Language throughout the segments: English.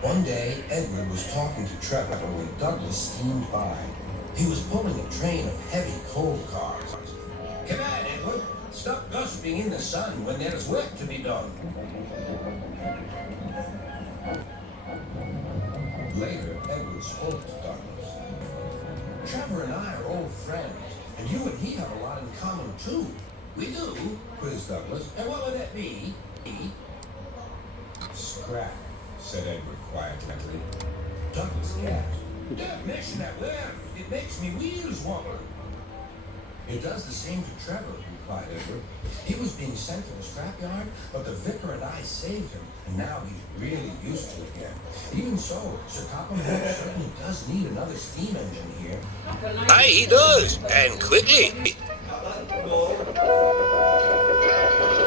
One day, Edward was talking to Trevor when Douglas steamed by. He was pulling a train of heavy coal cars. Come on, Edward. Stop gossiping in the sun when there's work to be done. Later, Edward spoke to Douglas. Trevor and I are old friends, and you and he have a lot in common, too. We do, quizzed Douglas. And what would that be? Scrap, said Edward quietly. Douglas gasped. Don't mention that word. It makes me wheels wobble. It does the same to Trevor, replied Edward. He was being sent to the scrapyard, but the vicar and I saved him, and now he's really useful again. Even so, Sir Topham Hatt certainly does need another steam engine here. Aye, he does, and quickly.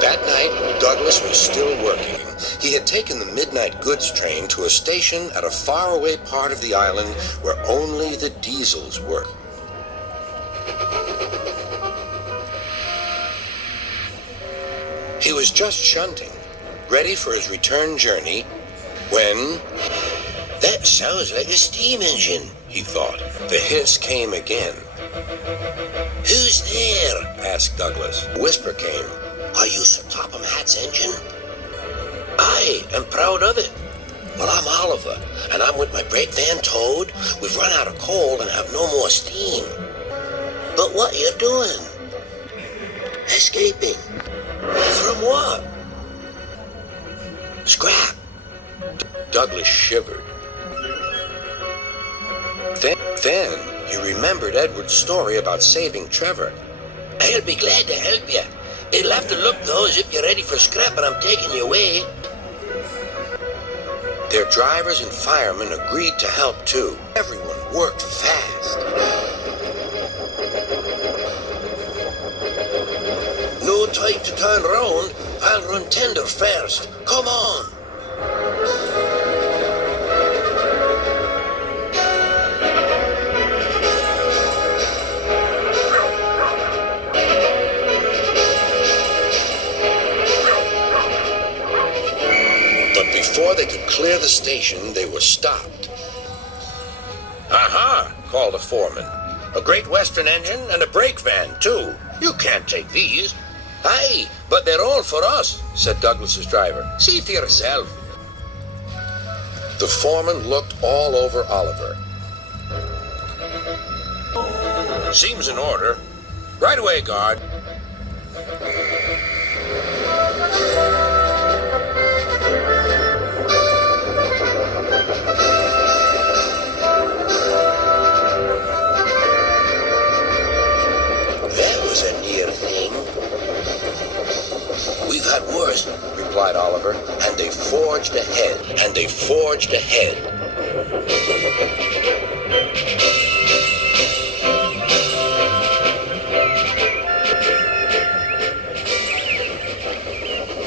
That night, Douglas was still working. He had taken the midnight goods train to a station at a faraway part of the island where only the diesels work. He was just shunting, ready for his return journey, when... That sounds like a steam engine, he thought. The hiss came again. Who's there? Asked Douglas. A whisper came. Are you Sir Topham Hatt's engine? I am proud of it. Well, I'm Oliver, and I'm with my brake van Toad. We've run out of coal and have no more steam. But what are you doing? Escaping. From what? Scrap. Douglas shivered. Then he remembered Edward's story about saving Trevor. I'll be glad to help you. It'll have to look, though, as if you're ready for scrap and I'm taking you away. Their drivers and firemen agreed to help, too. Everyone worked fast. No time to turn round. I'll run tender first. Come on. Before they could clear the station, they were stopped. Aha, called a foreman. A Great Western engine and a brake van, too. You can't take these. Aye, but they're all for us, said Douglas's driver. See for yourself. The foreman looked all over Oliver. Seems in order. Right away, guard. Had worse, replied Oliver, and they forged ahead,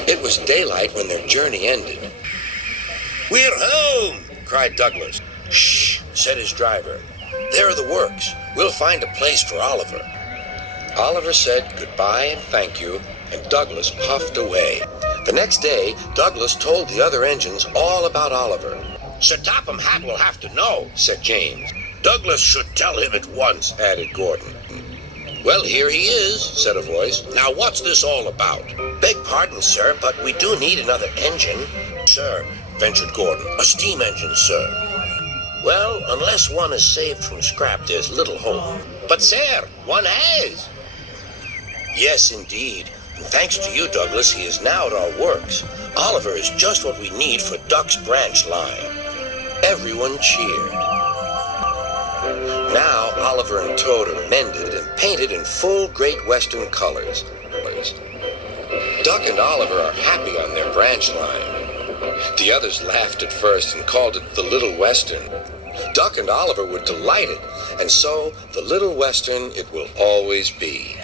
It was daylight when their journey ended. We're home, cried Douglas. Shh, said his driver. There are the works. We'll find a place for Oliver. Oliver said goodbye and thank you, and Douglas puffed away. The next day, Douglas told the other engines all about Oliver. Sir Topham Hatt will have to know, said James. Douglas should tell him at once, added Gordon. Well, here he is, said a voice. Now what's this all about? Beg pardon, sir, but we do need another engine. Sir, ventured Gordon. A steam engine, sir. Well, unless one is saved from scrap, there's little hope. But, sir, one has. Yes, indeed. And thanks to you, Douglas, he is now at our works. Oliver is just what we need for Duck's branch line. Everyone cheered. Now Oliver and Toad are mended and painted in full Great Western colors. Duck and Oliver are happy on their branch line. The others laughed at first and called it the Little Western. Duck and Oliver were delighted, and so the Little Western it will always be.